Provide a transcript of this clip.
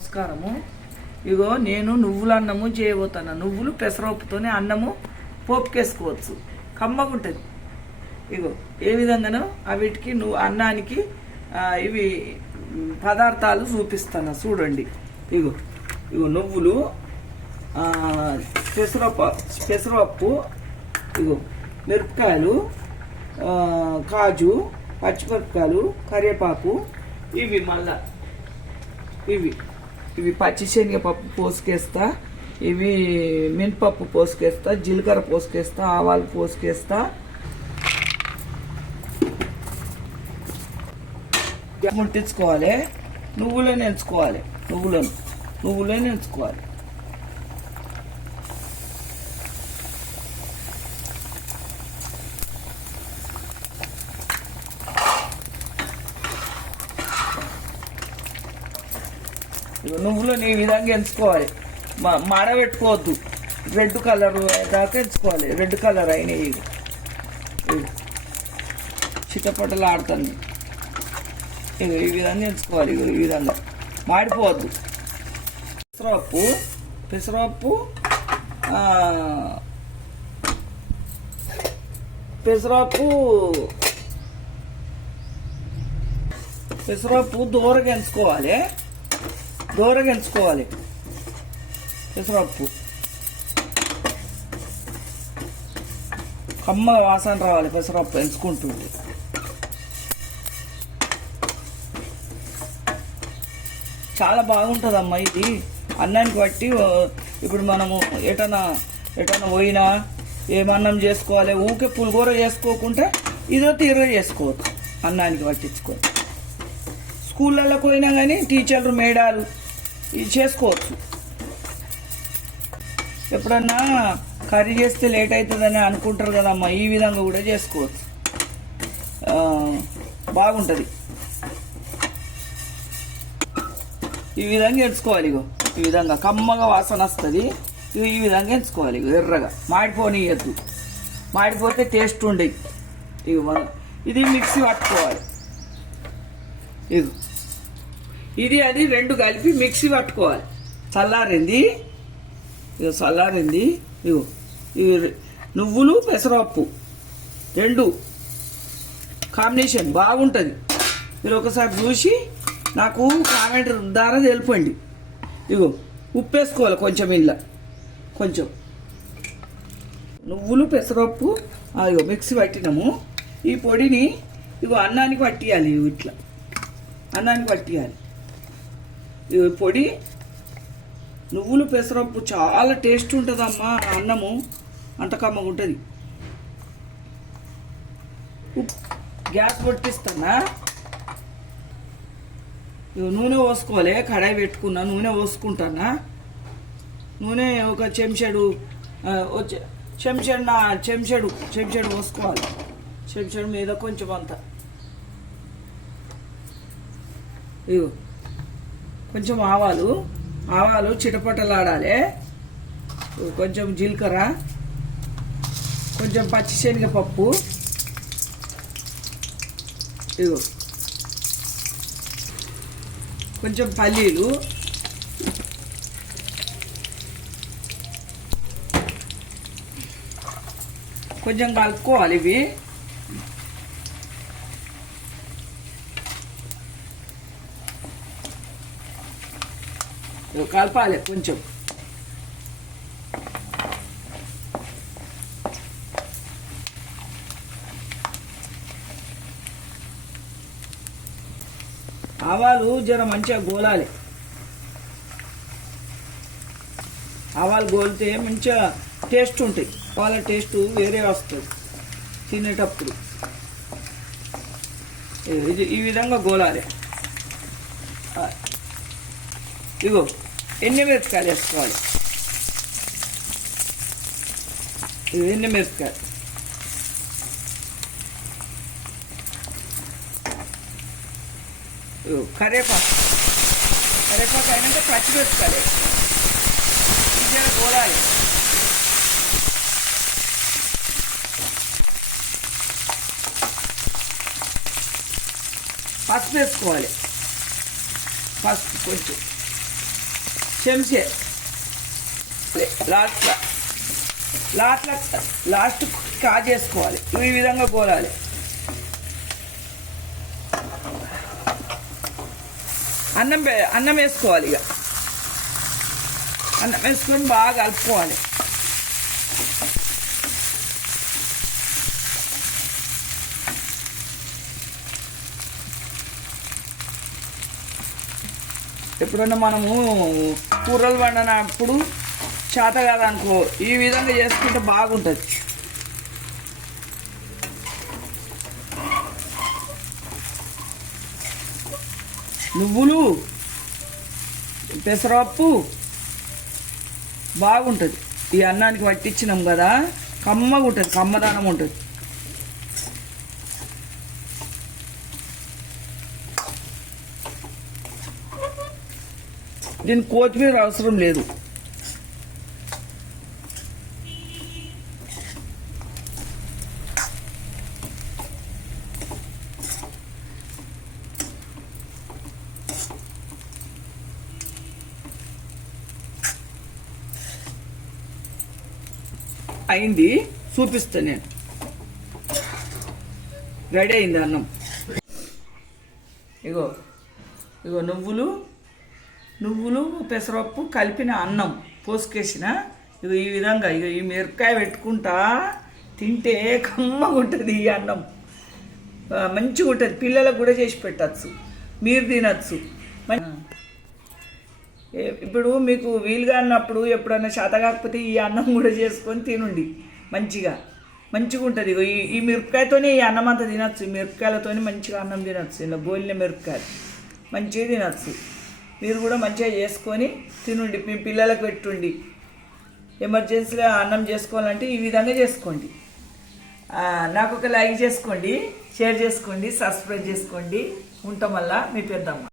నమస్కారము. ఇగో నేను నువ్వుల అన్నము చేయబోతాను. నువ్వులు పెసరపప్పుతోనే అన్నము పోపుకేసుకోవచ్చు. కమ్మగుంటుంది. ఇగో ఏ విధంగానో వీటికి నువ్వు అన్నానికి ఇవి పదార్థాలు చూపిస్తాను. చూడండి. ఇగో ఇగో నువ్వులు ఆ, పెసరపప్పు ఇగో మిరపకాయలు కాజు పచ్చిమిరపకాయలు కరివేపాకు ఇవి మళ్ళా. ఇవి. ఇవి పచ్చి శనగపప్పు పోసుకేస్తా ఇవి మినపప్పు పోసుకేస్తా జీలకర్ర పోసుకేస్తా ఆవాలు పోసుకేస్తా. ముట్టించుకోవాలి. నువ్వులను ఎంచుకోవాలి. నువ్వులను. నువ్వులను ఎంచుకోవాలి. నువ్వులు నీ ఈ విధంగా ఎంచుకోవాలి. మా- మాడబెట్టుకోవద్దు. రెడ్ కలర్ దాకా ఎంచుకోవాలి. రెడ్ కలర్ అయినాయి ఇవి. చిట్టపట్టలు ఆడుతుంది. ఇగో ఈ విధంగా ఎంచుకోవాలి. ఇగో ఈ విధంగా. మాడిపోవద్దు. పెసరపప్పు పెసరపప్పు పెసరపప్పు పెసరపప్పు దూరగా ఎంచుకోవాలి. దూరగా ఎంచుకోవాలి. పెసరపప్పు కమ్మ వాసన రావాలి పెసరపప్పు ఎంచుకుంటుంటే. చాలా బాగుంటుందమ్మా ఇది. అన్నానికి బట్టి ఇప్పుడు మనము ఎటన్నా ఎటన్నా పోయినా ఏమన్నం చేసుకోవాలి ఊకే పులిగూర చేసుకోకుంటే ఇదో తీర చేసుకోవచ్చు. అన్నానికి పట్టించుకొని స్కూళ్ళల్లో పోయినా కానీ టీచర్లు మేడాలు ఇది చేసుకోవచ్చు. ఎప్పుడన్నా కర్రీ చేస్తే లేట్ అవుతుందని అనుకుంటారు కదమ్మా ఈ విధంగా కూడా చేసుకోవచ్చు. బాగుంటుంది. ఈ విధంగా ఎంచుకోవాలి ఇగో ఈ విధంగా. కమ్మగా వాసన వస్తుంది. ఇగో ఈ విధంగా ఎంచుకోవాలి ఇగో ఎర్రగా. మాడిపోనియద్దు. మాడిపోతే టేస్ట్ ఉండేది. ఇగో ఇది మిక్సీ పట్టుకోవాలి. ఇగో. ఇది అది రెండు కలిపి మిక్సీ పట్టుకోవాలి. చల్లారింది. ఇగో చల్లారింది. ఇగో ఇవి నువ్వులు పెసరపప్పు. రెండు. కాంబినేషన్ బాగుంటుంది. మీరు ఒకసారి చూసి నాకు కామెంట్ ద్వారా తెలుపండి. ఇగో ఉప్పు వేసుకోవాలి కొంచెం ఇంట్లో కొంచెం. నువ్వులు పెసరపప్పు ఇగో మిక్సీ పట్టినాము. ఈ పొడిని ఇగో అన్నానికి పట్టియాలి ఇట్లా. అన్నానికి పట్టియాలి. పొడి నువ్వులు పెసరపప్పు చాలా టేస్ట్ ఉంటుందమ్మా అన్నము. అంతకమ్మగా ఉంటుంది. గ్యాస్ పట్టిస్తానా? ఇగో నూనె పోసుకోవాలి కడాయి పెట్టుకున్నా నూనె పోసుకుంటానా? నూనె ఒక చెంచాడు వచ్చే- చెంచాడు నా చెంచాడు చెంచాడు పోసుకోవాలి. చెంచాడు మీద కొంచెం అంత. ఇగో కొంచెం ఆవాలు. ఆవాలు చిటపటలాడాలి. కొంచెం జీలకర్ర. కొంచెం పచ్చి శనగపప్పు. ఇగో కొంచెం పల్లీలు. కొంచెం కలుపుకోవాలి ఇవి. కలపాలి కొంచెం ఆవాలు జర మంచిగా గోలాలి. ఆవాలు గోలితే మంచిగా టేస్ట్ ఉంటాయి. ఆవాల టేస్ట్ వేరే వస్తుంది తినేటప్పుడు. ఈ విధంగా గోలాలి. ఇగో. ఎన్ని వేసుకోవాలి? ఇది ఎన్ని కరేపాకు. కరేపాకు అయినాక పచ్చిమిరపకాయలు ఇద్దరు గోలాలి పసుపు వేసుకోవాలి. పసుపు కొంచెం. చెంచే లాస్ట్ లాస్ట్ లాస్ట్ కాజేసుకోవాలి ఈ విధంగా గోలాలి అన్నం అన్నం వేసుకోవాలి ఇక. అన్నం వేసుకొని బాగా కలుపుకోవాలి. ఎప్పుడన్నా మనము కూరలు వండినప్పుడు చేత కాదనుకో ఈ విధంగా చేసుకుంటే బాగుంటుంది. నువ్వులు పెసరపప్పు బాగుంటుంది. ఈ అన్నానికి పట్టించినాం కదా కమ్మగా ఉంటుంది కమ్మదానం ఉంటుంది. దీని కొత్తిమీర అవసరం లేదు. అయింది చూపిస్తా నేను. రెడీ అయింది అన్నం. ఇగో ఇగో నువ్వులు నువ్వులు పెసరపప్పు కలిపిన అన్నం పోసుకేసిన. ఇగో ఈ విధంగా ఇగో ఈ మిరపకాయ పెట్టుకుంటా తింటే కమ్మగా ఉంటుంది ఈ అన్నం. మంచిగా ఉంటుంది. పిల్లలకు కూడా చేసి పెట్టచ్చు. మీరు తినచ్చు. ఇప్పుడు మీకు వీలుగా అన్నప్పుడు ఎప్పుడన్నా శాత కాకపోతే ఈ అన్నం కూడా చేసుకొని తినండి. మంచిగా. మంచిగా ఉంటుంది. ఇగో ఈ ఈ మిరపకాయతోనే ఈ అన్నం అంతా తినచ్చు. ఈ మిరపకాయలతోనే మంచిగా అన్నం తినచ్చు. ఇలా గోలిన మిరపకాయలు. మంచిగా తినచ్చు. మీరు కూడా మంచిగా చేసుకొని తినండి. మీ పిల్లలకు పెట్టుండి. ఎమర్జెన్సీలో అన్నం చేసుకోవాలంటే ఈ విధంగా చేసుకోండి. నాకు ఒక లైక్ చేసుకోండి షేర్ చేసుకోండి సబ్స్క్రైబ్ చేసుకోండి. ఉంటాం వల్ల మీ పెద్దమ్మ.